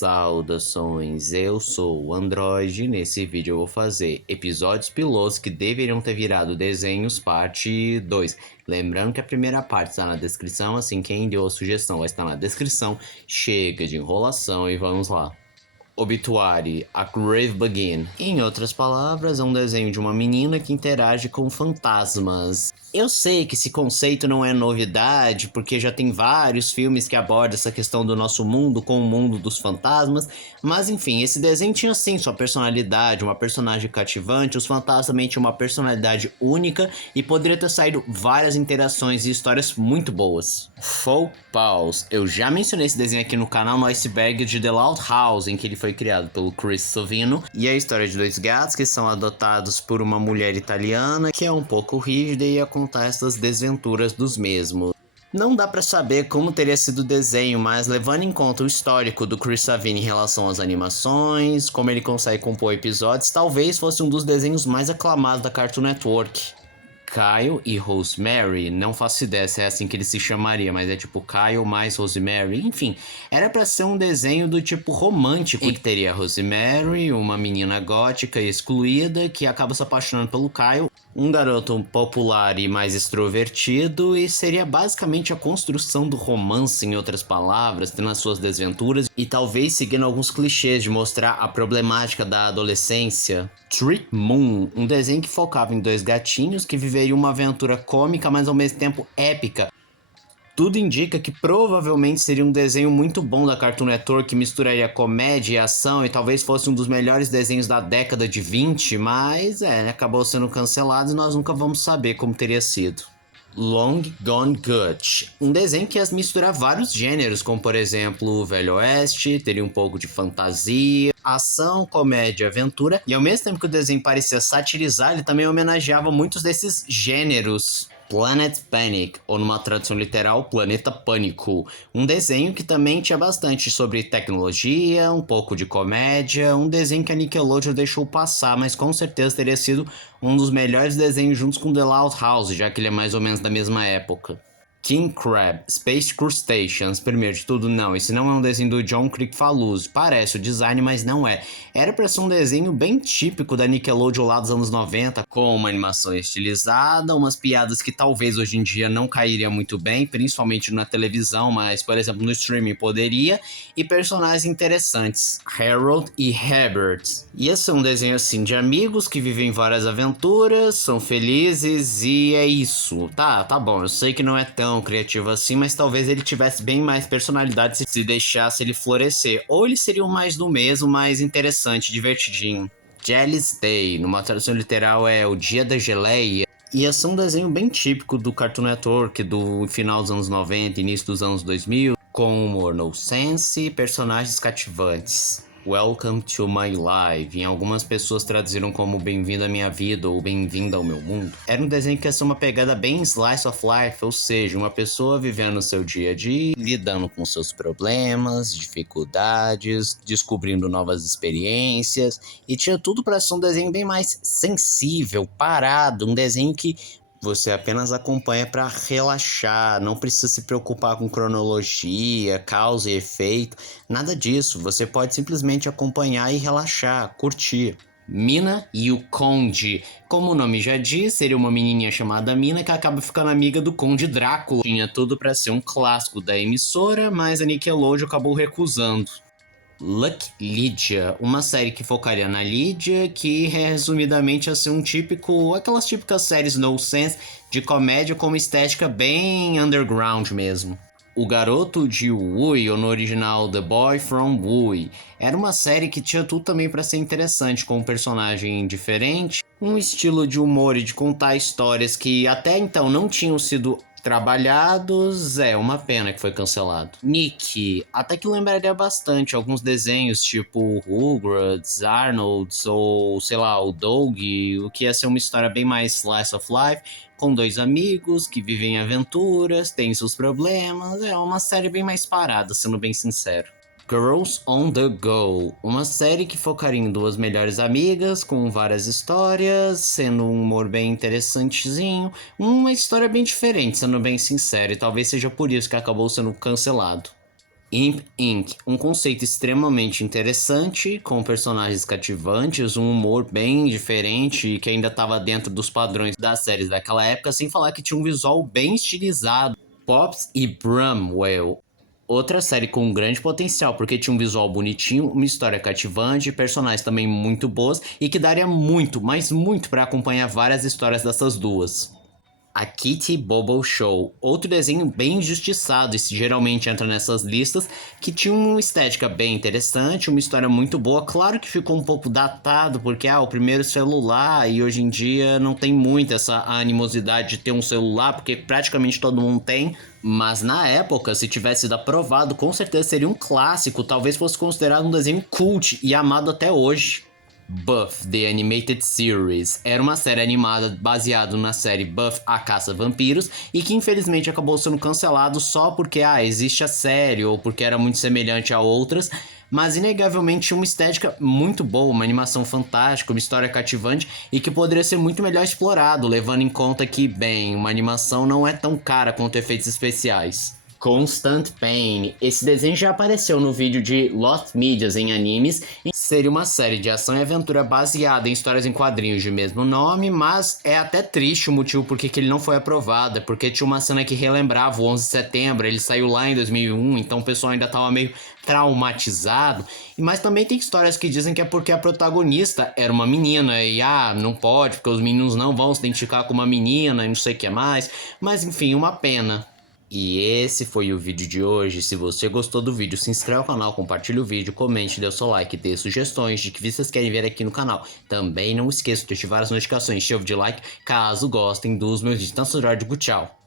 Saudações, eu sou o Android. Nesse vídeo eu vou fazer episódios pilotos que deveriam ter virado desenhos parte 2. Lembrando que a primeira parte está na descrição, assim quem deu a sugestão vai estar na descrição. Chega de enrolação e vamos lá. Obituary, A Grave Begin. Em outras palavras, é um desenho de uma menina que interage com fantasmas. Eu sei que esse conceito não é novidade, porque já tem vários filmes que abordam essa questão do nosso mundo com o mundo dos fantasmas, mas enfim, esse desenho tinha sim sua personalidade, uma personagem cativante, os fantasmas também tinham uma personalidade única e poderia ter saído várias interações e histórias muito boas. Full Pause. Eu já mencionei esse desenho aqui no canal no Iceberg de The Loud House, em que ele foi criado pelo Chris Savino, e é a história de dois gatos que são adotados por uma mulher italiana que é um pouco rígida e contar essas desventuras dos mesmos. Não dá pra saber como teria sido o desenho, mas levando em conta o histórico do Chris Savino em relação às animações, como ele consegue compor episódios, talvez fosse um dos desenhos mais aclamados da Cartoon Network. Kyle e Rosemary, não faço ideia se é assim que ele se chamaria, mas é tipo Kyle mais Rosemary, enfim, era pra ser um desenho do tipo romântico, que teria Rosemary, uma menina gótica e excluída que acaba se apaixonando pelo Kyle, um garoto popular e mais extrovertido, e seria basicamente a construção do romance, em outras palavras, tendo as suas desventuras e talvez seguindo alguns clichês de mostrar a problemática da adolescência. Trick Moon, um desenho que focava em dois gatinhos que viveriam uma aventura cômica, mas ao mesmo tempo épica. Tudo indica que provavelmente seria um desenho muito bom da Cartoon Network que misturaria comédia e ação e talvez fosse um dos melhores desenhos da década de 20, mas acabou sendo cancelado e nós nunca vamos saber como teria sido. Long Gone Good, um desenho que ia misturar vários gêneros, como por exemplo o Velho Oeste, teria um pouco de fantasia, ação, comédia, aventura, e ao mesmo tempo que o desenho parecia satirizar, ele também homenageava muitos desses gêneros. Planet Panic, ou numa tradução literal, Planeta Pânico, um desenho que também tinha bastante sobre tecnologia, um pouco de comédia, um desenho que a Nickelodeon deixou passar, mas com certeza teria sido um dos melhores desenhos juntos com The Loud House, já que ele é mais ou menos da mesma época. King Crab, Space Crustaceans, primeiro de tudo, não, esse não é um desenho do John Kricfalusi, parece o design, mas não é. Era pra ser um desenho bem típico da Nickelodeon lá dos anos 90, com uma animação estilizada, umas piadas que talvez hoje em dia não cairiam muito bem, principalmente na televisão, mas, por exemplo, no streaming poderia, e personagens interessantes, Harold e Herbert. Ia ser um desenho assim de amigos que vivem várias aventuras, são felizes e é isso. Tá bom, eu sei que não é tão criativo assim, mas talvez ele tivesse bem mais personalidade se deixasse ele florescer. Ou ele seria o mais do mesmo, mais interessante, divertidinho. Jelly's Day, numa tradução literal é o dia da geleia. Ia ser um desenho bem típico do Cartoon Network do final dos anos 90, início dos anos 2000, com humor no sense e personagens cativantes. Welcome to my life. Em algumas pessoas traduziram como Bem-vindo à minha vida ou Bem-vindo ao meu mundo. Era um desenho que ia ser uma pegada bem slice of life, ou seja, uma pessoa vivendo o seu dia a dia, lidando com seus problemas, dificuldades, descobrindo novas experiências, e tinha tudo para ser um desenho bem mais sensível, parado, um desenho que você apenas acompanha para relaxar, não precisa se preocupar com cronologia, causa e efeito, nada disso. Você pode simplesmente acompanhar e relaxar, curtir. Mina e o Conde. Como o nome já diz, seria uma menininha chamada Mina que acaba ficando amiga do Conde Drácula. Tinha tudo para ser um clássico da emissora, mas a Nickelodeon acabou recusando. Luck Lydia, uma série que focaria na Lydia, que resumidamente ia ser aquelas típicas séries no sense de comédia com uma estética bem underground mesmo. O Garoto de Wui, ou no original The Boy from Wui, era uma série que tinha tudo também para ser interessante, com um personagem diferente, um estilo de humor e de contar histórias que até então não tinham sido trabalhados, uma pena que foi cancelado. Nick, até que lembraria bastante alguns desenhos tipo Rugrats, Arnold's ou sei lá, o Doug, o que ia ser uma história bem mais slice of life, com dois amigos que vivem aventuras, têm seus problemas, é uma série bem mais parada, sendo bem sincero. Girls on the Go, uma série que focaria em duas melhores amigas, com várias histórias, sendo um humor bem interessantezinho, uma história bem diferente, sendo bem sincero, e talvez seja por isso que acabou sendo cancelado. Imp Inc., um conceito extremamente interessante, com personagens cativantes, um humor bem diferente e que ainda estava dentro dos padrões das séries daquela época, sem falar que tinha um visual bem estilizado. Pops e Bramwell, outra série com um grande potencial, porque tinha um visual bonitinho, uma história cativante, personagens também muito boas e que daria muito, mas muito para acompanhar várias histórias dessas duas. A Kitty Bobble Show, outro desenho bem injustiçado, e geralmente entra nessas listas, que tinha uma estética bem interessante, uma história muito boa. Claro que ficou um pouco datado, porque o primeiro celular, e hoje em dia não tem muito essa animosidade de ter um celular, porque praticamente todo mundo tem. Mas na época, se tivesse sido aprovado, com certeza seria um clássico, talvez fosse considerado um desenho cult e amado até hoje. Buffy, The Animated Series, era uma série animada baseada na série Buffy, a Caça a Vampiros, e que infelizmente acabou sendo cancelado só porque existe a série ou porque era muito semelhante a outras, mas inegavelmente tinha uma estética muito boa, uma animação fantástica, uma história cativante e que poderia ser muito melhor explorado, levando em conta que, bem, uma animação não é tão cara quanto efeitos especiais. Constant Pain. Esse desenho já apareceu no vídeo de Lost Medias em animes. Seria uma série de ação e aventura baseada em histórias em quadrinhos de mesmo nome, mas é até triste o motivo por que ele não foi aprovado, é porque tinha uma cena que relembrava o 11 de setembro, ele saiu lá em 2001, então o pessoal ainda estava meio traumatizado. Mas também tem histórias que dizem que é porque a protagonista era uma menina e não pode, porque os meninos não vão se identificar com uma menina e não sei o que mais, mas enfim, uma pena. E esse foi o vídeo de hoje. Se você gostou do vídeo, se inscreve no canal, compartilhe o vídeo, comente, dê o seu like, dê sugestões de que vocês querem ver aqui no canal. Também não esqueça de ativar as notificações, chave de like, caso gostem dos meus vídeos. Então, tchau.